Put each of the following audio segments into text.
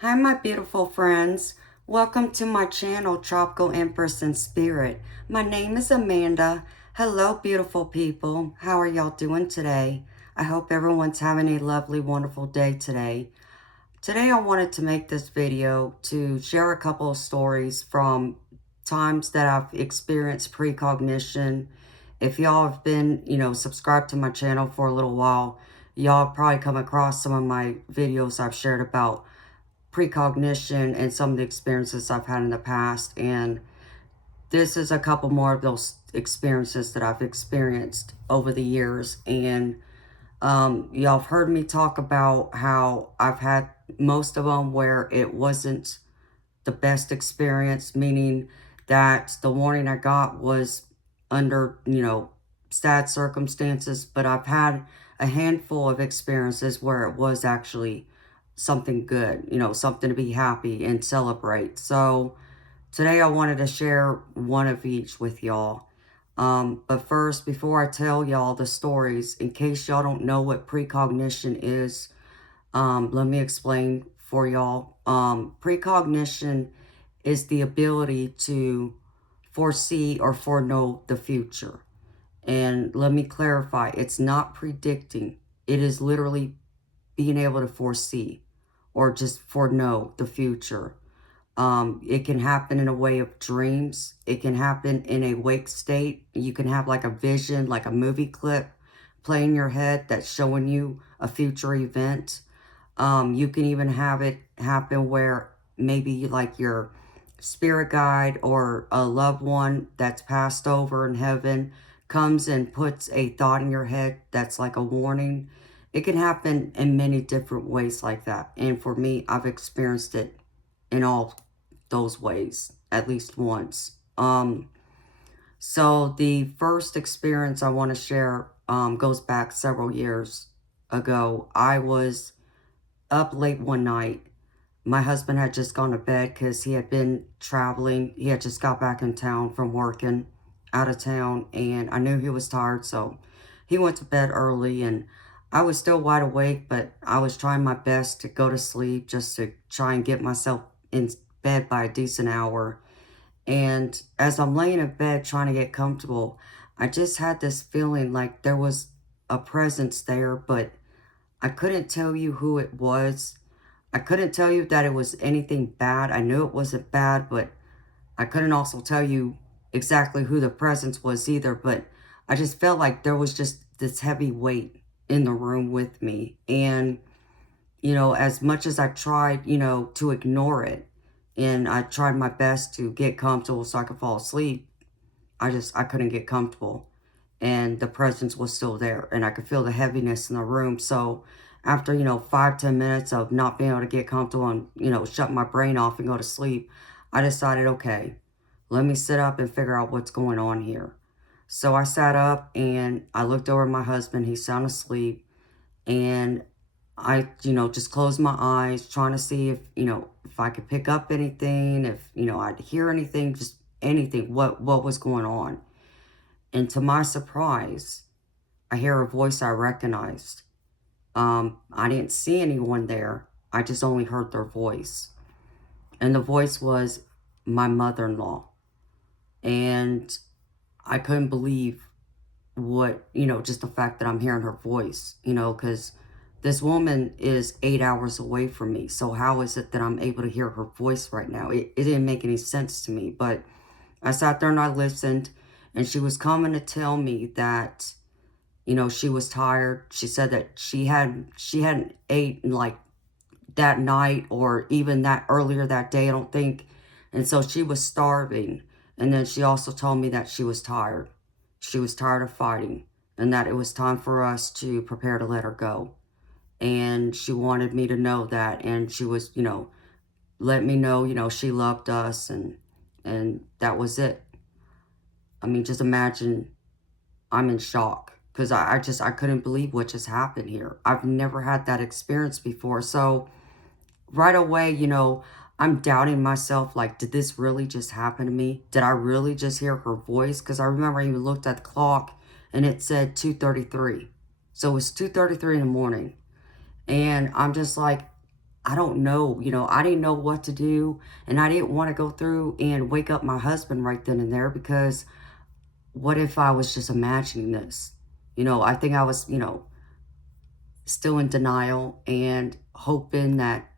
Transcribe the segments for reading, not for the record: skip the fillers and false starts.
Hi, my beautiful friends. Welcome to my channel, Tropical Empress in Spirit. My name is Amanda. Hello, beautiful people. How are y'all doing today? I hope everyone's having a lovely, wonderful day today. Today, I wanted to make this video to share a couple of stories from times that I've experienced precognition. If y'all have been, subscribed to my channel for a little while, y'all have probably come across some of my videos I've shared about precognition and some of the experiences I've had in the past. And this is a couple more of those experiences that I've experienced over the years. And y'all have heard me talk about how I've had most of them where it wasn't the best experience, meaning that the warning I got was under, sad circumstances, but I've had a handful of experiences where it was actually something good, something to be happy and celebrate. So today I wanted to share one of each with y'all. But first, before I tell y'all the stories, in case y'all don't know what precognition is, let me explain for y'all. Precognition is the ability to foresee or foreknow the future. And let me clarify, it's not predicting. It is literally being able to foresee or just foreknow the future. It can happen in a way of dreams. It can happen in a wake state. You can have like a vision, like a movie clip play in your head that's showing you a future event. You can even have it happen where maybe like your spirit guide or a loved one that's passed over in heaven comes and puts a thought in your head that's like a warning. It can happen in many different ways like that. And for me, I've experienced it in all those ways, at least once. So the first experience I want to share goes back several years ago. I was up late one night. My husband had just gone to bed because he had been traveling. He had just got back in town from working out of town, and I knew he was tired, so he went to bed early, and I was still wide awake, but I was trying my best to go to sleep just to try and get myself in bed by a decent hour. And as I'm laying in bed trying to get comfortable, I just had this feeling like there was a presence there, but I couldn't tell you who it was. I couldn't tell you that it was anything bad. I knew it wasn't bad, but I couldn't also tell you exactly who the presence was either. But I just felt like there was just this heavy weight in the room with me. And, as much as I tried, to ignore it, and I tried my best to get comfortable so I could fall asleep, I couldn't get comfortable. And the presence was still there, and I could feel the heaviness in the room. So after, 5-10 minutes of not being able to get comfortable and, shut my brain off and go to sleep, I decided, okay, let me sit up and figure out what's going on here. So I sat up and I looked over at my husband. He's sound asleep. And I, just closed my eyes, trying to see if I could pick up anything, if, I'd hear anything, just anything, what was going on. And to my surprise, I hear a voice I recognized. I didn't see anyone there. I just only heard their voice. And the voice was my mother-in-law. And I couldn't believe just the fact that I'm hearing her voice, because this woman is 8 hours away from me. So how is it that I'm able to hear her voice right now? It didn't make any sense to me, but I sat there and I listened, and she was coming to tell me that, she was tired. She said that she hadn't ate like that night or even that earlier that day, I don't think. And so she was starving. And then she also told me that she was tired. She was tired of fighting and that it was time for us to prepare to let her go. And she wanted me to know that. And she was, let me know, she loved us, and that was it. I mean, just imagine, I'm in shock because I couldn't believe what just happened here. I've never had that experience before. So right away, I'm doubting myself, like, did this really just happen to me? Did I really just hear her voice? Because I remember I even looked at the clock and it said 2:33. So it was 2:33 in the morning. And I'm just like, I don't know, I didn't know what to do. And I didn't want to go through and wake up my husband right then and there, because what if I was just imagining this? I think I was, still in denial and hoping that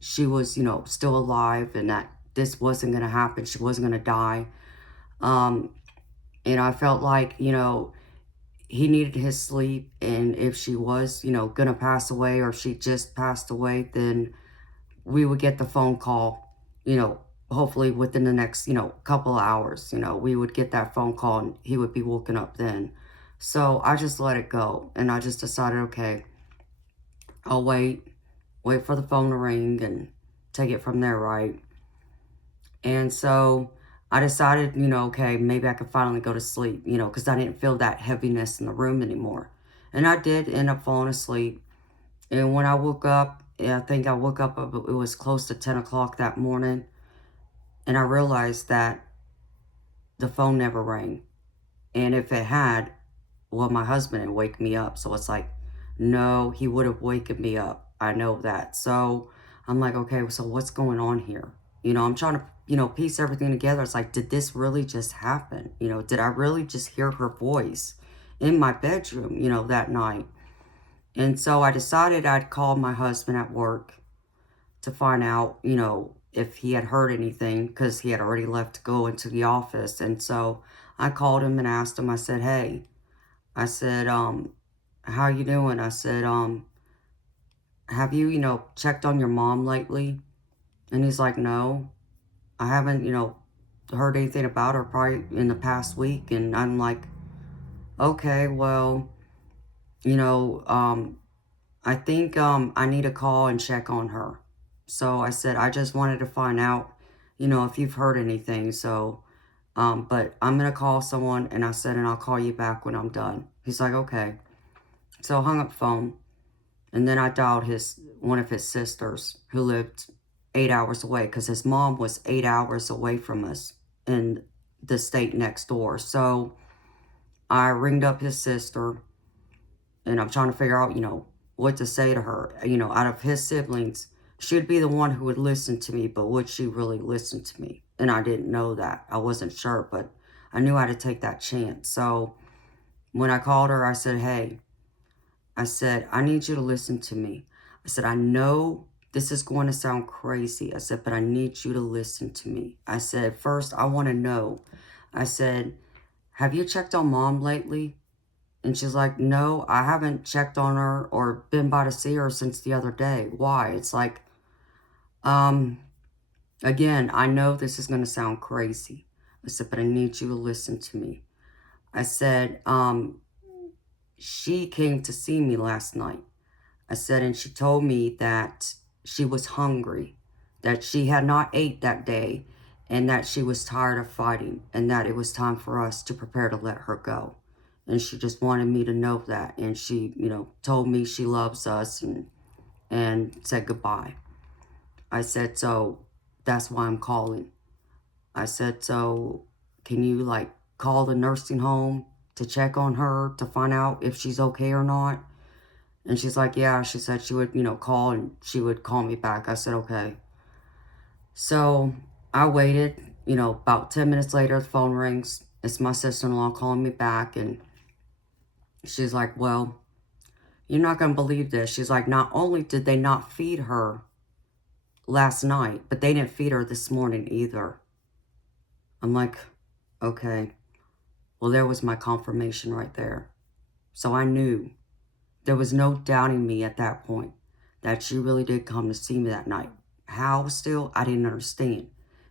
she was, still alive and that this wasn't going to happen. She wasn't going to die. Um, and I felt like, he needed his sleep. And if she was, going to pass away, or if she just passed away, then we would get the phone call, hopefully within the next, couple of hours. We would get that phone call and he would be woken up then. So I just let it go. And I just decided, okay, I'll wait for the phone to ring and take it from there, right? And so I decided, okay, maybe I could finally go to sleep, because I didn't feel that heaviness in the room anymore. And I did end up falling asleep. And when I woke up, I think I woke up, it was close to 10 o'clock that morning. And I realized that the phone never rang. And if it had, well, my husband had wake me up. So it's like, no, he would have waken me up. I know that. So I'm like, okay, so what's going on here? I'm trying to, piece everything together. It's like, did this really just happen? Did I really just hear her voice in my bedroom, that night? And so I decided I'd call my husband at work to find out, if he had heard anything, because he had already left to go into the office. And so I called him and asked him, I said, hey, I said, how you doing? I said, have you, checked on your mom lately? And he's like, no, I haven't, heard anything about her probably in the past week. And I'm like, okay, well, I think, I need to call and check on her. So I said, I just wanted to find out, if you've heard anything. So, but I'm going to call someone, and I said, and I'll call you back when I'm done. He's like, okay. So I hung up the phone, and then I dialed one of his sisters who lived 8 hours away, because his mom was 8 hours away from us in the state next door. So I ringed up his sister, and I'm trying to figure out, what to say to her. Out of his siblings, she'd be the one who would listen to me, but would she really listen to me? And I didn't know that. I wasn't sure, but I knew I had to take that chance. So when I called her, I said, hey, I said, I need you to listen to me. I said, I know this is going to sound crazy. I said, but I need you to listen to me. I said, first, I want to know. I said, have you checked on mom lately? And she's like, no, I haven't checked on her or been by to see her since the other day. Why? It's like, again, I know this is going to sound crazy. I said, but I need you to listen to me. I said, she came to see me last night. I said, and she told me that she was hungry, that she had not ate that day, and that she was tired of fighting, and that it was time for us to prepare to let her go. And she just wanted me to know that. And she, told me she loves us and said goodbye. I said, so that's why I'm calling. I said, so can you call the nursing home to check on her to find out if she's okay or not? And she's like, yeah, she said she would, call and she would call me back. I said, okay. So I waited, about 10 minutes later, the phone rings. It's my sister-in-law calling me back. And she's like, well, you're not going to believe this. She's like, not only did they not feed her last night, but they didn't feed her this morning either. I'm like, okay. Well, there was my confirmation right there. So I knew. There was no doubting me at that point that she really did come to see me that night. How still? I didn't understand,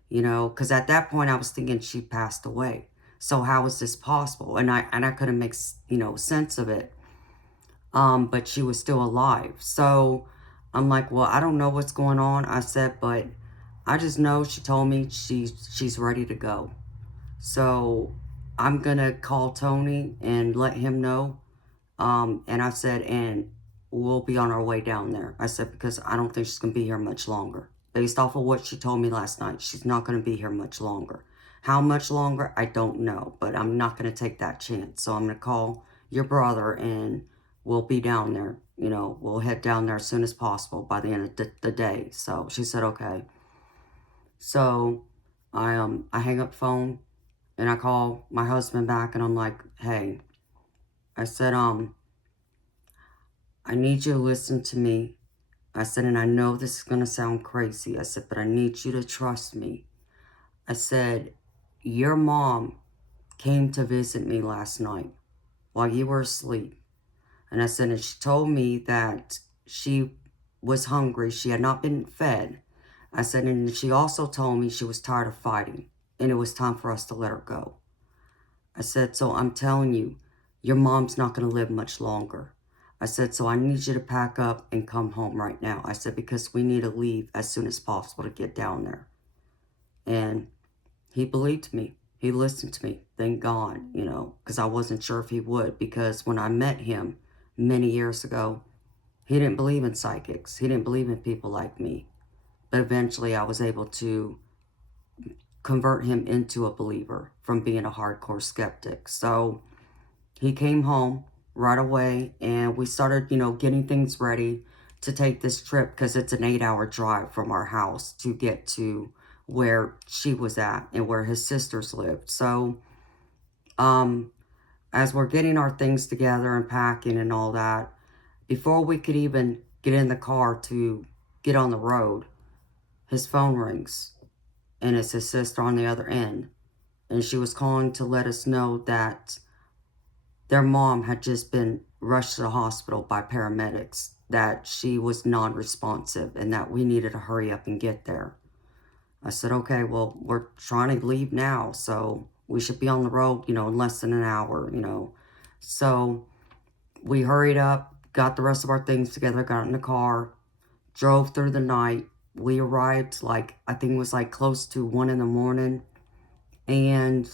because at that point I was thinking she passed away. So how is this possible? And I couldn't make, sense of it. But she was still alive. So I'm like, well, I don't know what's going on. I said, but I just know she told me she's ready to go. So I'm going to call Tony and let him know. And I said, and we'll be on our way down there. I said, because I don't think she's going to be here much longer. Based off of what she told me last night, she's not going to be here much longer. How much longer, I don't know. But I'm not going to take that chance. So I'm going to call your brother and we'll be down there. You know, we'll head down there as soon as possible by the end of the day. So she said, okay. So I hang up the phone and I call my husband back and I'm like, hey, I said, I need you to listen to me. I said, and I know this is going to sound crazy. I said, but I need you to trust me. I said, your mom came to visit me last night while you were asleep. And I said, and she told me that she was hungry. She had not been fed. I said, and she also told me she was tired of fighting and it was time for us to let her go. I said, so I'm telling you, your mom's not going to live much longer. I said, so I need you to pack up and come home right now. I said, because we need to leave as soon as possible to get down there. And he believed me. He listened to me. Thank God, you know, because I wasn't sure if he would. Because when I met him many years ago, he didn't believe in psychics. He didn't believe in people like me. But eventually I was able to convert him into a believer from being a hardcore skeptic. So he came home right away and we started, you know, getting things ready to take this trip because it's an 8-hour drive from our house to get to where she was at and where his sisters lived. So, as we're getting our things together and packing and all that, before we could even get in the car to get on the road, his phone rings and it's his sister on the other end. And she was calling to let us know that their mom had just been rushed to the hospital by paramedics, that she was non-responsive and that we needed to hurry up and get there. I said, okay, well, we're trying to leave now, so we should be on the road, you know, in less than an hour, you know. So we hurried up, got the rest of our things together, got in the car, drove through the night. We arrived like, I think it was like close to 1 in the morning and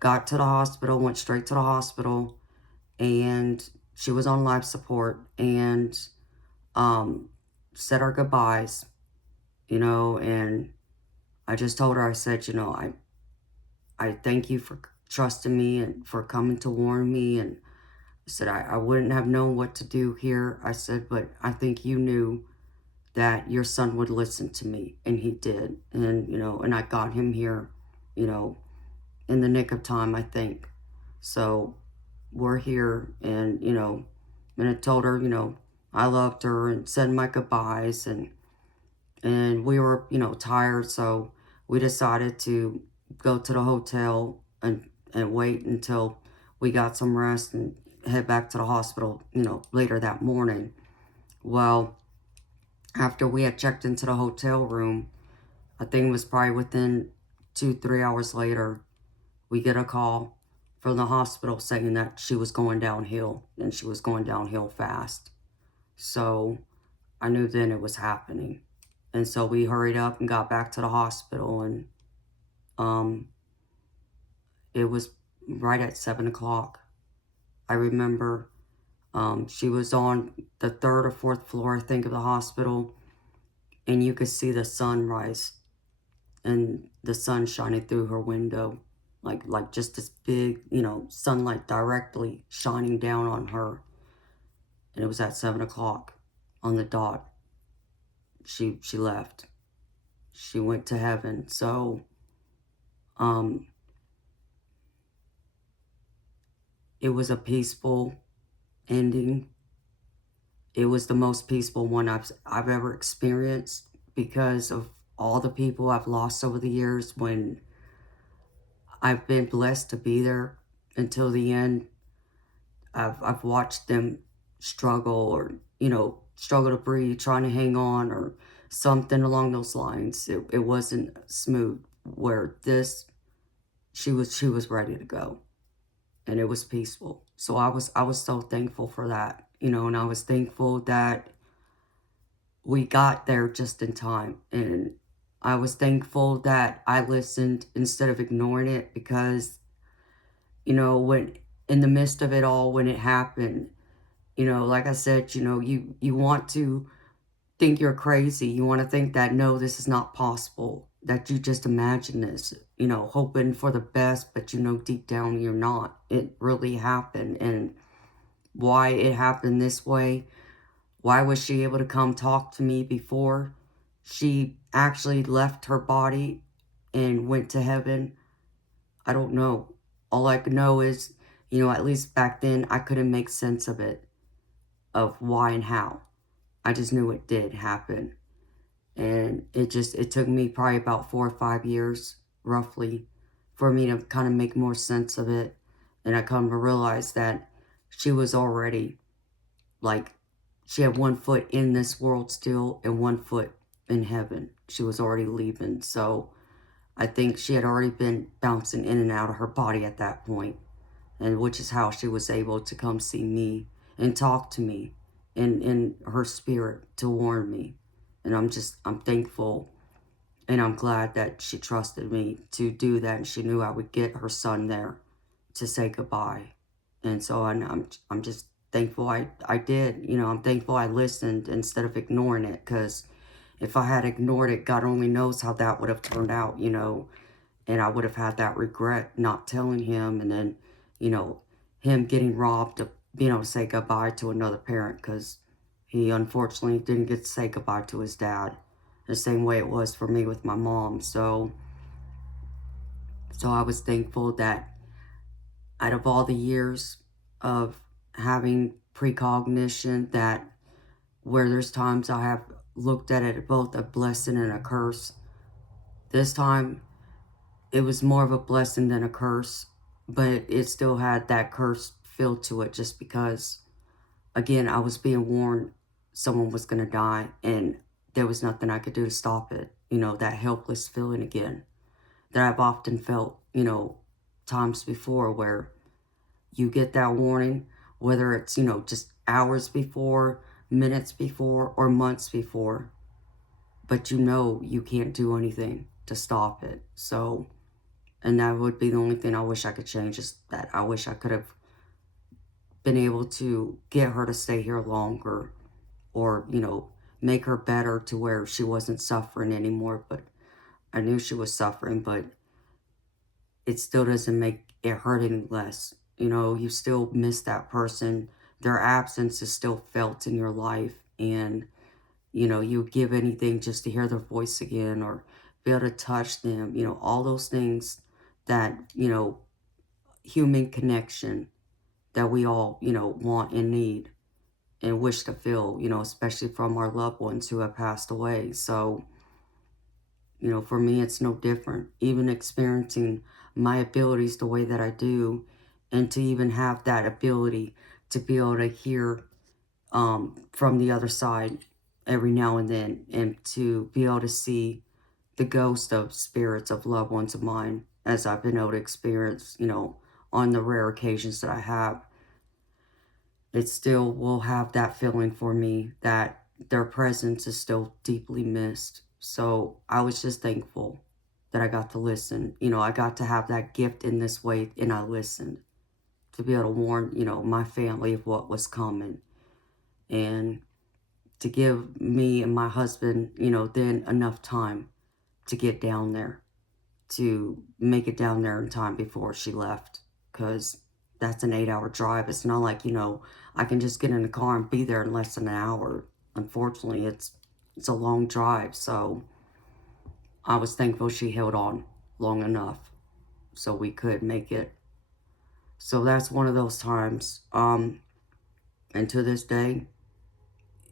got to the hospital, went straight to the hospital, and she was on life support and said our goodbyes, you know, and I just told her, I said, you know, I thank you for trusting me and for coming to warn me. And I said, I wouldn't have known what to do here. I said, but I think you knew that your son would listen to me, and he did. And, you know, and I got him here, you know, in the nick of time, I think. So we're here, and, you know, and I told her, you know, I loved her and said my goodbyes, and we were, you know, tired, so we decided to go to the hotel and wait until we got some rest and head back to the hospital, you know, later that morning. Well, after we had checked into the hotel room, I think it was probably within 2-3 hours later, we get a call from the hospital saying that she was going downhill, and she was going downhill fast. So I knew then it was happening. And so we hurried up and got back to the hospital, and it was right at 7 o'clock. I remember she was on the 3rd or 4th floor, I think, of the hospital, and you could see the sunrise and the sun shining through her window, like just this big, you know, sunlight directly shining down on her. And it was at 7 o'clock on the dot. She left. She went to heaven. So, it was a peaceful ending. It was the most peaceful one I've ever experienced because of all the people I've lost over the years. When I've been blessed to be there until the end, I've watched them struggle, or, you know, struggle to breathe, trying to hang on, or something along those lines. It wasn't smooth. Where this, she was ready to go, and it was peaceful. So I was so thankful for that, you know, and I was thankful that we got there just in time. And I was thankful that I listened instead of ignoring it, because, you know, when in the midst of it all, when it happened, you know, like I said, you know, you want to think you're crazy. You want to think that, no, this is not possible, that you just imagine this, you know, hoping for the best, but you know deep down you're not. It really happened. And why it happened this way. Why was she able to come talk to me before she actually left her body and went to heaven? I don't know. All I could know is, at least back then, I couldn't make sense of it, of why and how. I just knew it did happen. And it took me probably about 4 or 5 years, roughly, for me to kind of make more sense of it. And I come to realize that she was already, like, she had 1 foot in this world still and 1 foot in heaven. She was already leaving. So I think she had already been bouncing in and out of her body at that point, and which is how she was able to come see me and talk to me in her spirit to warn me. And I'm thankful, and I'm glad that she trusted me to do that, and she knew I would get her son there to say goodbye. And so I'm just thankful I did. I'm thankful I listened instead of ignoring it, because if I had ignored it, God only knows how that would have turned out, and I would have had that regret not telling him, and then, him getting robbed of being able to say goodbye to another parent, because he unfortunately didn't get to say goodbye to his dad the same way it was for me with my mom. So I was thankful that out of all the years of having precognition, that where there's times I have looked at it both a blessing and a curse, this time it was more of a blessing than a curse, but it still had that curse feel to it, just because, again, I was being warned someone was going to die, and there was nothing I could do to stop it. That helpless feeling again that I've often felt, times before, where you get that warning, whether it's, just hours before, minutes before, or months before, but you can't do anything to stop it. So, and that would be the only thing I wish I could change, is that I wish I could have been able to get her to stay here longer, or, make her better to where she wasn't suffering anymore. But I knew she was suffering, but it still doesn't make it hurt any less. You still miss that person. Their absence is still felt in your life, and, you would give anything just to hear their voice again, or be able to touch them, all those things that, human connection that we all, want and need and wish to feel, especially from our loved ones who have passed away. So, for me, it's no different. Even experiencing my abilities the way that I do, and to even have that ability to be able to hear from the other side every now and then, and to be able to see the ghost of spirits of loved ones of mine, as I've been able to experience, on the rare occasions that I have. It still will have that feeling for me that their presence is still deeply missed. So I was just thankful that I got to listen. I got to have that gift in this way, and I listened to be able to warn, my family of what was coming, and to give me and my husband, then enough time to get down there, to make it down there in time before she left, because that's an 8-hour drive. It's not like, I can just get in the car and be there in less than an hour. Unfortunately, it's a long drive. So I was thankful she held on long enough so we could make it. So that's one of those times. And to this day,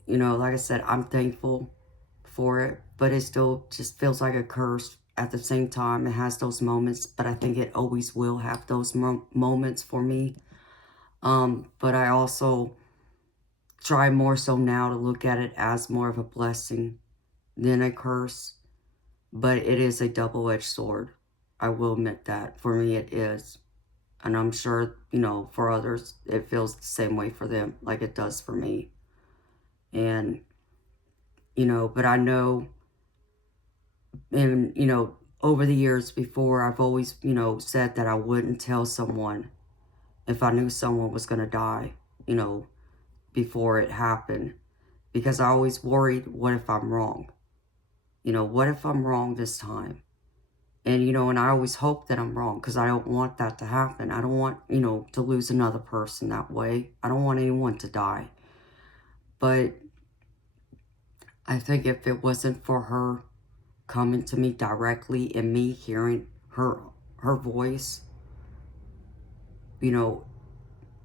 like I said, I'm thankful for it, but it still just feels like a curse. At the same time, it has those moments, but I think it always will have those moments for me. But I also try more so now to look at it as more of a blessing than a curse. But it is a double-edged sword. I will admit that. For me, it is. And I'm sure, for others, it feels the same way for them, like it does for me. And, but I know, and, over the years before, I've always, said that I wouldn't tell someone if I knew someone was going to die, before it happened. Because I always worried, what if I'm wrong? What if I'm wrong this time? And, and I always hope that I'm wrong because I don't want that to happen. I don't want, to lose another person that way. I don't want anyone to die. But I think if it wasn't for her coming to me directly and me hearing her voice, you know,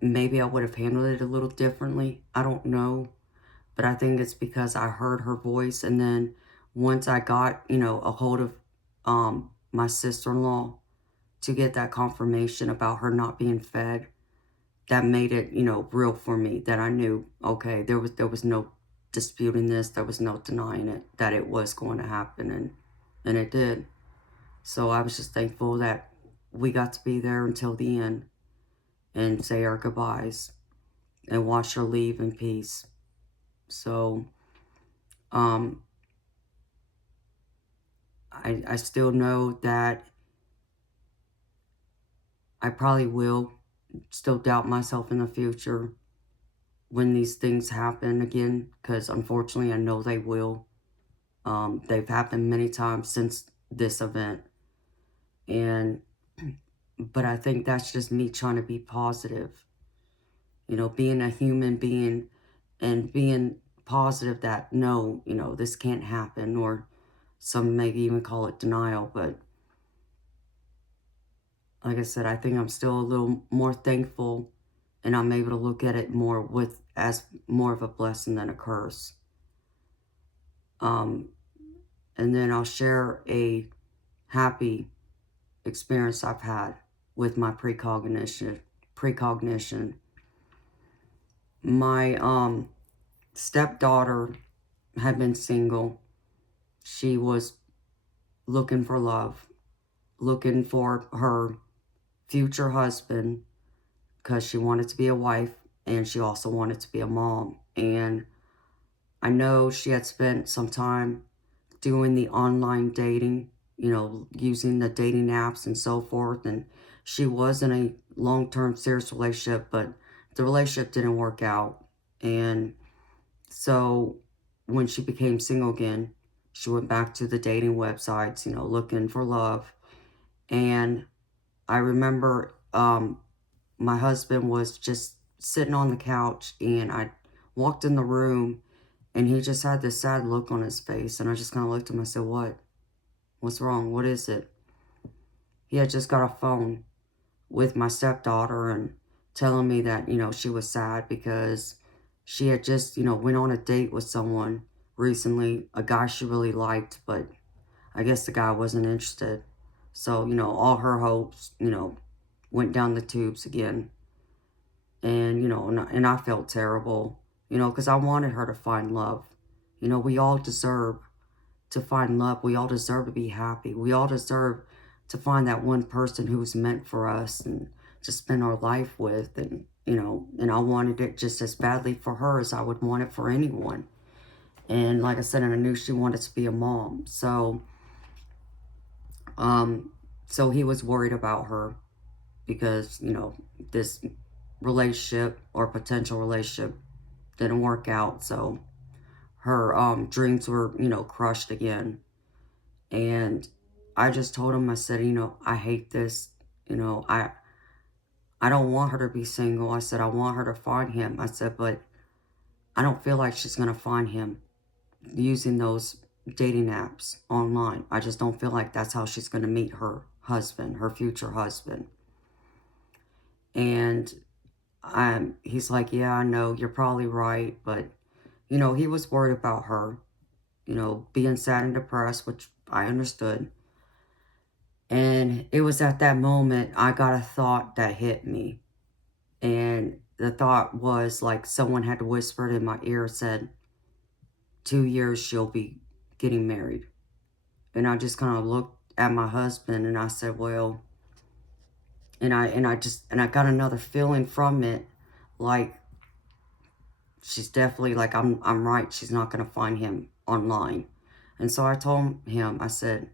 maybe I would have handled it a little differently. I don't know. But I think it's because I heard her voice, and then once I got, a hold of my sister-in-law to get that confirmation about her not being fed, that made it, real for me, that I knew, okay, there was no disputing this, there was no denying it, that it was going to happen, and it did. So I was just thankful that we got to be there until the end and say our goodbyes and watch her leave in peace. So, I still know that I probably will still doubt myself in the future when these things happen again, because unfortunately I know they will. They've happened many times since this event, and but I think that's just me trying to be positive, being a human being and being positive that no, this can't happen, or some may even call it denial, but like I said, I think I'm still a little more thankful, and I'm able to look at it more as more of a blessing than a curse. And then I'll share a happy experience I've had with my precognition. My stepdaughter had been single. She was looking for love, looking for her future husband, because she wanted to be a wife and she also wanted to be a mom. And I know she had spent some time doing the online dating, using the dating apps and so forth. And she was in a long-term serious relationship, but the relationship didn't work out. And so when she became single again, she went back to the dating websites, looking for love. And I remember my husband was just sitting on the couch, and I walked in the room, and he just had this sad look on his face, and I just kind of looked at him and said, what's wrong? What is it? He had just got a phone with my stepdaughter and telling me that, she was sad because she had just, went on a date with someone recently, a guy she really liked, but I guess the guy wasn't interested. So, all her hopes, went down the tubes again. And, and I felt terrible, because I wanted her to find love. We all deserve to find love. We all deserve to be happy. We all deserve to find that one person who's meant for us and to spend our life with. And, and I wanted it just as badly for her as I would want it for anyone. And like I said, and I knew she wanted to be a mom. So he was worried about her because, this relationship or potential relationship didn't work out. So her dreams were, crushed again. And I just told him, I said, I hate this. I don't want her to be single. I said, I want her to find him. I said, but I don't feel like she's going to find him using those dating apps online. I just don't feel like that's how she's going to meet her husband, her future husband. And he's like, yeah, I know, you're probably right. But, he was worried about her, being sad and depressed, which I understood. And it was at that moment I got a thought that hit me. And the thought was like someone had whispered in my ear, said, 2 years she'll be getting married. And I just kind of looked at my husband and I said, well, and I got another feeling from it, like she's definitely, like, I'm right, she's not going to find him online. And so I told him, I said,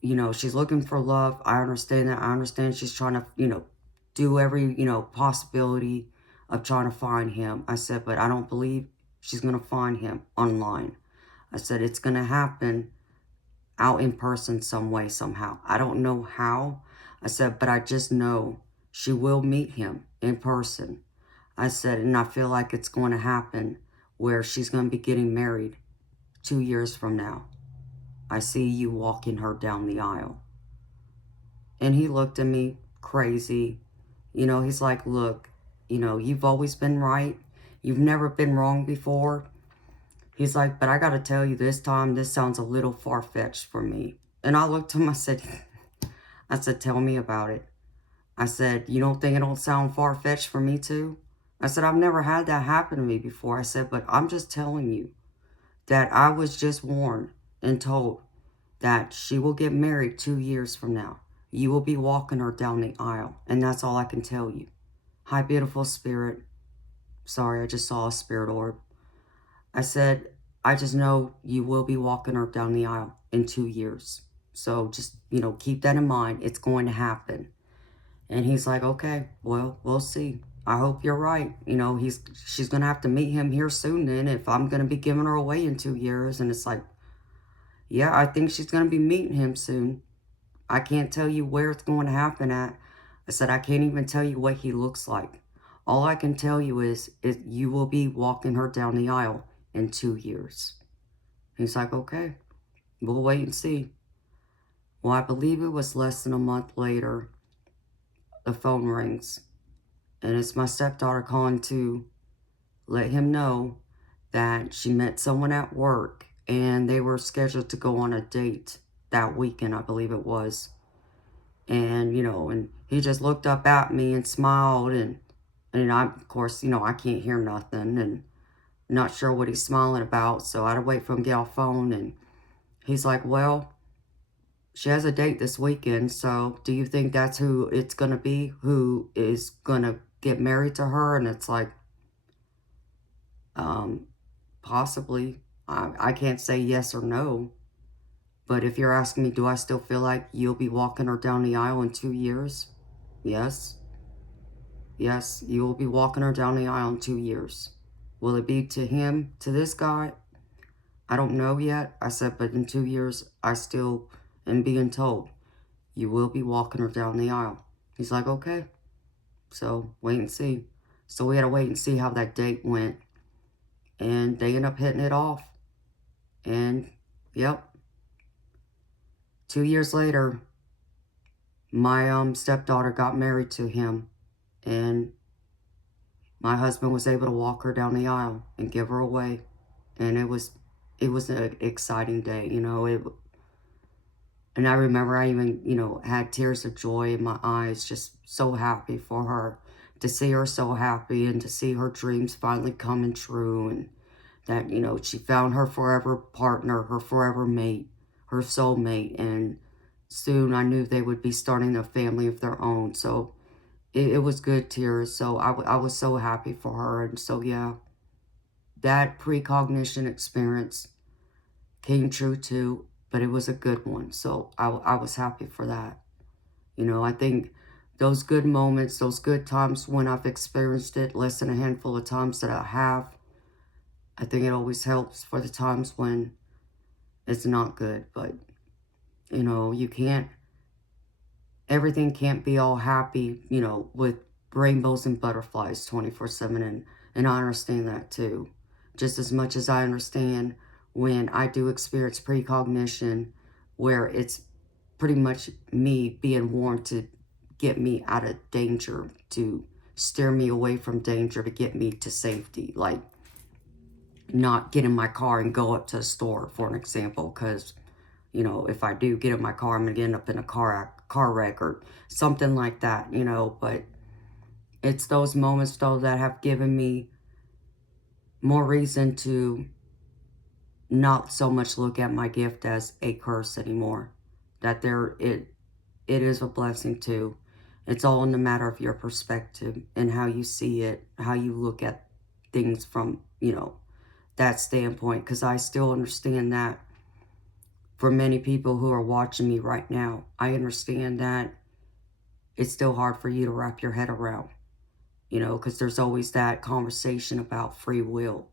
she's looking for love. I understand that. I understand she's trying to, do every, possibility of trying to find him. I said, but I don't believe she's going to find him online. I said, it's going to happen out in person some way, somehow. I don't know how. I said, but I just know she will meet him in person. I said, and I feel like it's going to happen where she's going to be getting married 2 years from now. I see you walking her down the aisle. And he looked at me crazy. You know, he's like, look, you know, you've always been right. You've never been wrong before. He's like, but I got to tell you, this time, this sounds a little far-fetched for me. And I looked at him, I said, tell me about it. I said, you don't think it don't sound far-fetched for me too? I said, I've never had that happen to me before. I said, but I'm just telling you that I was just warned and told that she will get married 2 years from now. You will be walking her down the aisle. And that's all I can tell you. Hi, beautiful spirit. Sorry, I just saw a spirit orb. I said, I just know you will be walking her down the aisle in 2 years. So just, you know, keep that in mind. It's going to happen. And he's like, okay, well, we'll see. I hope you're right. You know, she's going to have to meet him here soon then if I'm going to be giving her away in 2 years. And it's like, yeah, I think she's going to be meeting him soon. I can't tell you where it's going to happen at. I said, I can't even tell you what he looks like. All I can tell you is you will be walking her down the aisle in 2 years. He's like, okay, we'll wait and see. Well, I believe it was less than a month later, the phone rings. And it's my stepdaughter calling to let him know that she met someone at work and they were scheduled to go on a date that weekend, I believe it was. And, you know, and he just looked up at me and smiled. And I, of course, you know, I can't hear nothing and not sure what he's smiling about. So I had to wait for him to get off the phone. And he's like, well, she has a date this weekend. So do you think that's who it's going to be, who is going to get married to her? And it's like, possibly. I can't say yes or no. But if you're asking me, do I still feel like you'll be walking her down the aisle in 2 years? Yes. Yes, you will be walking her down the aisle in 2 years. Will it be to him, to this guy? I don't know yet. I said, but in 2 years, I still am being told you will be walking her down the aisle. He's like, okay. So wait and see. So we had to wait and see how that date went. And they end up hitting it off. And, yep. 2 years later, my stepdaughter got married to him. And my husband was able to walk her down the aisle and give her away. And it was an exciting day, you know. And I remember I even, you know, had tears of joy in my eyes, just so happy for her, to see her so happy and to see her dreams finally coming true. And that, you know, she found her forever partner, her forever mate, her soulmate. And soon I knew they would be starting a family of their own. So it was good tears. So I was so happy for her. And so, yeah, that precognition experience came true too, but it was a good one. So I was happy for that. You know, I think those good moments, those good times when I've experienced it, less than a handful of times that I have, I think it always helps for the times when it's not good. But, you know, everything can't be all happy, you know, with rainbows and butterflies 24/7. And I understand that too. Just as much as I understand when I do experience precognition, where it's pretty much me being warned to get me out of danger, to steer me away from danger, to get me to safety. Like, not get in my car and go up to a store, for an example, because, you know, if I do get in my car, I'm going to end up in a car wreck or something like that, you know. But it's those moments, though, that have given me more reason to not so much look at my gift as a curse anymore. That it is a blessing too. It's all in the matter of your perspective and how you see it, how you look at things from, you know, that standpoint. Because I still understand that for many people who are watching me right now, I understand that it's still hard for you to wrap your head around, you know, because there's always that conversation about free will.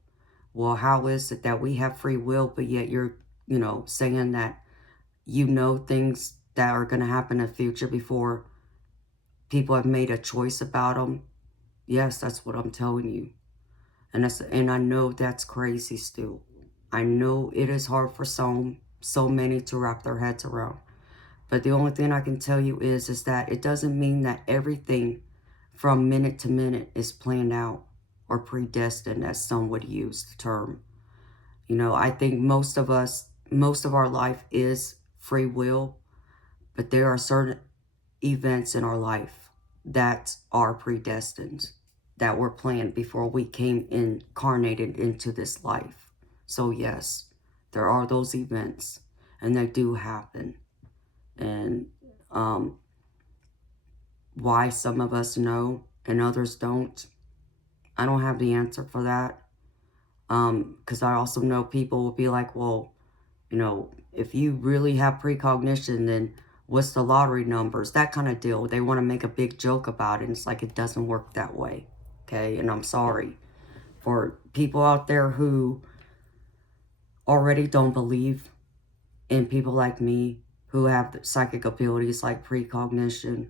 Well, how is it that we have free will, but yet you're, you know, saying that you know things that are going to happen in the future before people have made a choice about them. Yes, that's what I'm telling you. And I know that's crazy still. I know it is hard for so many to wrap their heads around. But the only thing I can tell you is that it doesn't mean that everything from minute to minute is planned out or predestined, as some would use the term. You know, I think most of our life is free will, but there are certain events in our life that are predestined, that were planned before we came incarnated into this life. So yes, there are those events, and they do happen. And why some of us know and others don't, I don't have the answer for that. Because I also know people will be like, well, you know, if you really have precognition, then what's the lottery numbers? That kind of deal. They want to make a big joke about it. And it's like, it doesn't work that way. Okay. And I'm sorry for people out there who already don't believe in people like me who have psychic abilities like precognition.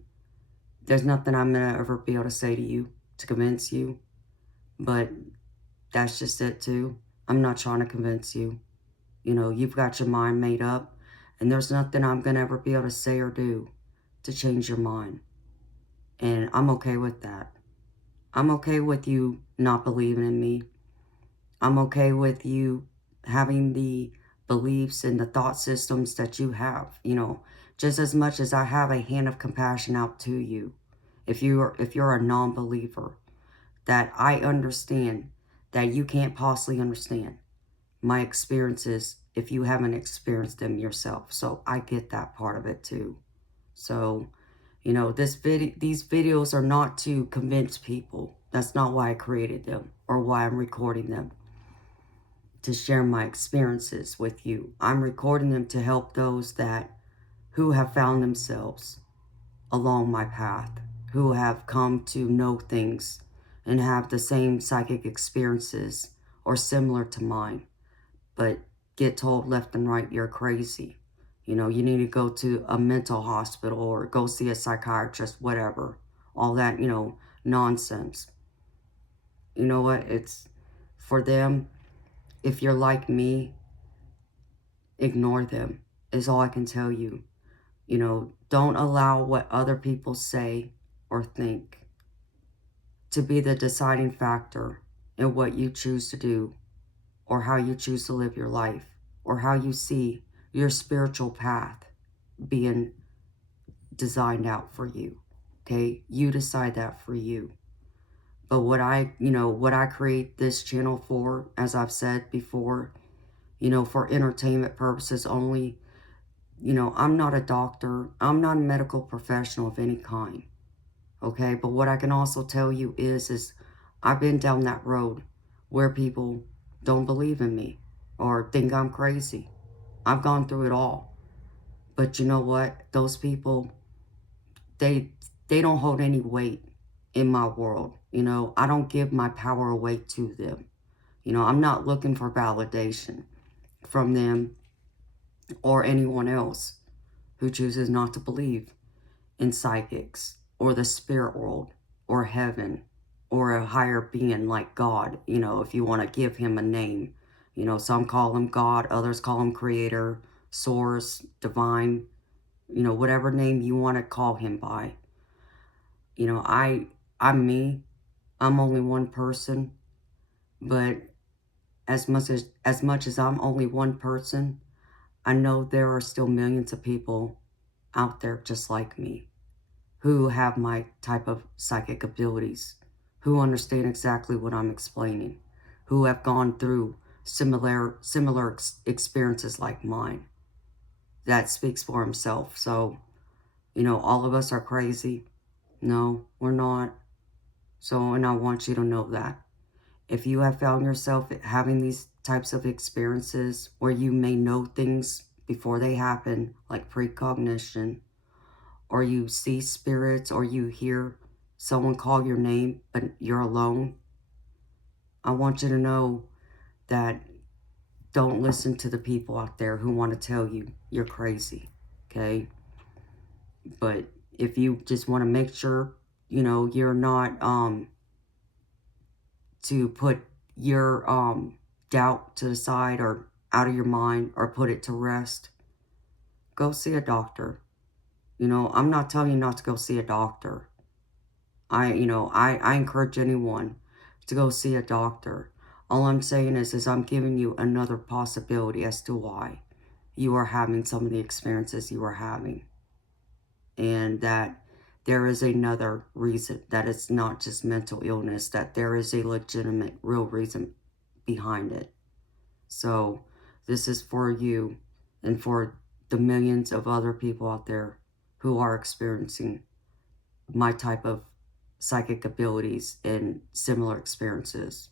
There's nothing I'm going to ever be able to say to you to convince you. But that's just it too. I'm not trying to convince you. You know, you've got your mind made up, and there's nothing I'm going to ever be able to say or do to change your mind. And I'm okay with that. I'm okay with you not believing in me. I'm okay with you having the beliefs and the thought systems that you have, you know, just as much as I have a hand of compassion out to you. If you're a non-believer, that I understand that you can't possibly understand my experiences if you haven't experienced them yourself. So I get that part of it too. So, you know, these videos are not to convince people. That's not why I created them or why I'm recording them, to share my experiences with you. I'm recording them to help those who have found themselves along my path, who have come to know things and have the same psychic experiences or similar to mine, but get told left and right you're crazy. You know, you need to go to a mental hospital or go see a psychiatrist, whatever. All that, you know, nonsense. You know what? It's for them. If you're like me, ignore them, is all I can tell you. You know, don't allow what other people say or think to be the deciding factor in what you choose to do or how you choose to live your life or how you see your spiritual path being designed out for you. Okay? You decide that for you. But what I create this channel for, as I've said before, you know, for entertainment purposes only. You know, I'm not a doctor. I'm not a medical professional of any kind. Okay? But what I can also tell you is I've been down that road where people don't believe in me or think I'm crazy. I've gone through it all. But you know what? Those people, they don't hold any weight in my world. You know, I don't give my power away to them. You know, I'm not looking for validation from them or anyone else who chooses not to believe in psychics or the spirit world or heaven or a higher being like God, you know, if you want to give him a name. You know, some call him God, others call him creator, source, divine, you know, whatever name you want to call him by. You know, I'm me. I'm only one person, but as much as I'm only one person, I know there are still millions of people out there just like me who have my type of psychic abilities, who understand exactly what I'm explaining, who have gone through similar experiences like mine. That speaks for himself. So, you know, all of us are crazy. No, we're not. So, and I want you to know that. If you have found yourself having these types of experiences where you may know things before they happen, like precognition, or you see spirits, or you hear someone call your name, but you're alone, I want you to know that don't listen to the people out there who want to tell you you're crazy, okay? But if you just want to make sure, you know, you're not, to put your, doubt to the side or out of your mind or put it to rest, go see a doctor. You know, I'm not telling you not to go see a doctor. I encourage anyone to go see a doctor. All I'm saying is I'm giving you another possibility as to why you are having some of the experiences you are having. And that there is another reason, that it's not just mental illness, that there is a legitimate, real reason behind it. So this is for you and for the millions of other people out there who are experiencing my type of psychic abilities and similar experiences.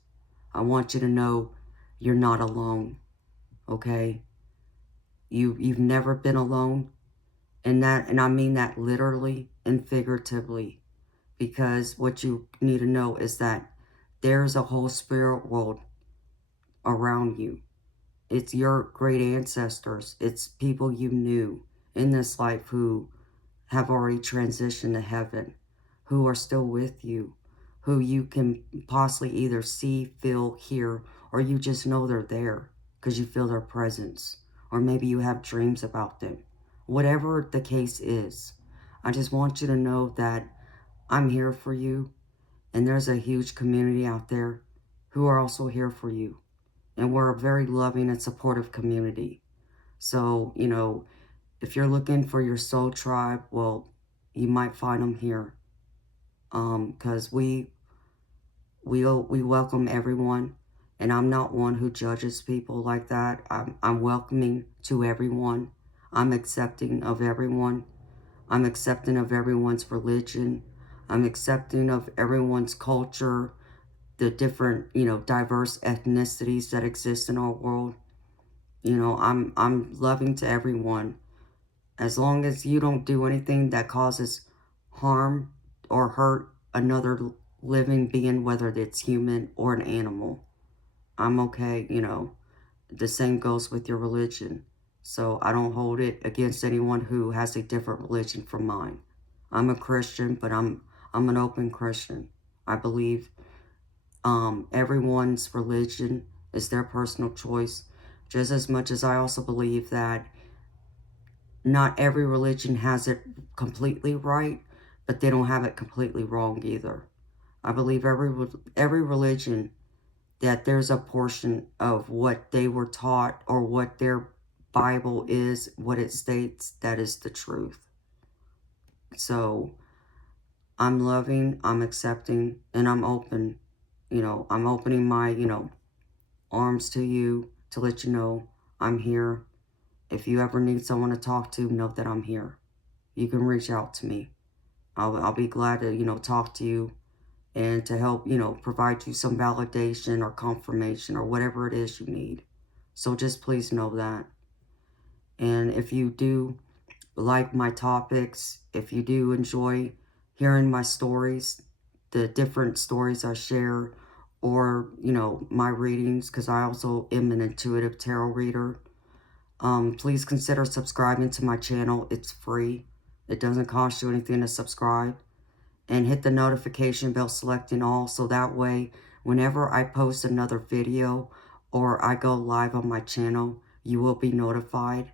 I want you to know you're not alone, okay? You've never been alone, and I mean that literally and figuratively, because what you need to know is that there's a whole spirit world around you. It's your great ancestors. It's people you knew in this life who have already transitioned to heaven, who are still with you, who you can possibly either see, feel, hear, or you just know they're there because you feel their presence, or maybe you have dreams about them. Whatever the case is, I just want you to know that I'm here for you, and there's a huge community out there who are also here for you. And we're a very loving and supportive community. So, you know, if you're looking for your soul tribe, well, you might find them here. Because we welcome everyone, and I'm not one who judges people like that. I'm welcoming to everyone. I'm accepting of everyone. I'm accepting of everyone's religion. I'm accepting of everyone's culture, the different, you know, diverse ethnicities that exist in our world. You know, I'm loving to everyone. As long as you don't do anything that causes harm or hurt another living being, whether it's human or an animal, I'm okay, you know. The same goes with your religion. So I don't hold it against anyone who has a different religion from mine. I'm a Christian, but I'm an open Christian. I believe everyone's religion is their personal choice, just as much as I also believe that not every religion has it completely right, but they don't have it completely wrong either. I believe every religion, that there's a portion of what they were taught or what their Bible is, what it states, that is the truth. So I'm loving, I'm accepting, and I'm open. You know, I'm opening my, you know, arms to you to let you know I'm here. If you ever need someone to talk to, know that I'm here. You can reach out to me. I'll be glad to, you know, talk to you and to help, you know, provide you some validation or confirmation or whatever it is you need. So just please know that. And if you do like my topics, if you do enjoy hearing my stories, the different stories I share, or, you know, my readings, because I also am an intuitive tarot reader, please consider subscribing to my channel. It's free. It doesn't cost you anything to subscribe. And hit the notification bell selecting all, so that way whenever I post another video or I go live on my channel, you will be notified.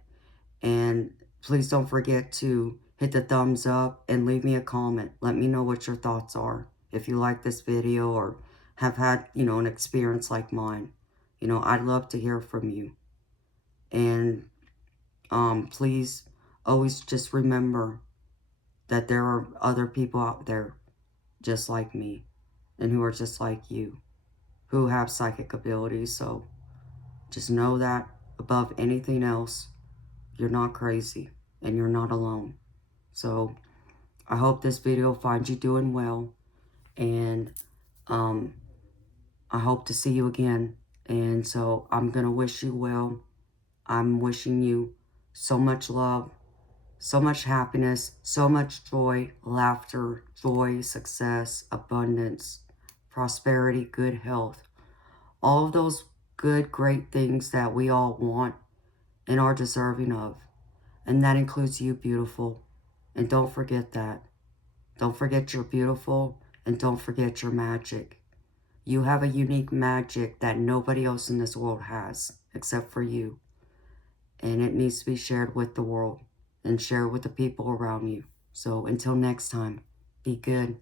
And please don't forget to hit the thumbs up and leave me a comment. Let me know what your thoughts are. If you like this video or have had, you know, an experience like mine, you know, I'd love to hear from you. And please always just remember that there are other people out there just like me and who are just like you, who have psychic abilities. So just know that above anything else, you're not crazy and you're not alone. So I hope this video finds you doing well, and I hope to see you again. And so I'm gonna wish you well. I'm wishing you so much love, so much happiness, so much joy, laughter, joy, success, abundance, prosperity, good health. All of those good, great things that we all want and are deserving of. And that includes you, beautiful. And don't forget that. Don't forget you're beautiful, and don't forget your magic. You have a unique magic that nobody else in this world has, except for you. And it needs to be shared with the world and shared with the people around you. So until next time, be good.